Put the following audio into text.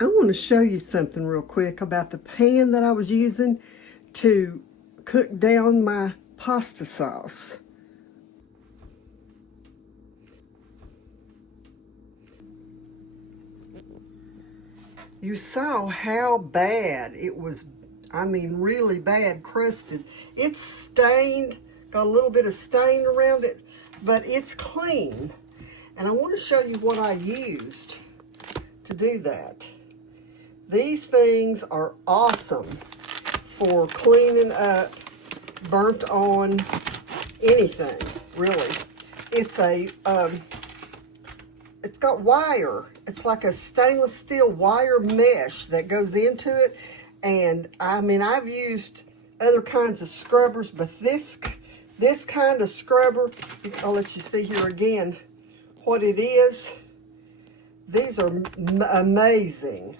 I want to show you something real quick about the pan that I was using to cook down my pasta sauce. You saw how bad it was, I mean really bad crusted. It's stained, got a little bit of stain around it, but it's clean. And I want to show you what I used to do that. These things are awesome for cleaning up burnt on anything, really. It's got wire. It's like a stainless steel wire mesh that goes into it. And I mean, I've used other kinds of scrubbers, but this kind of scrubber, I'll let you see here again what it is. These are amazing.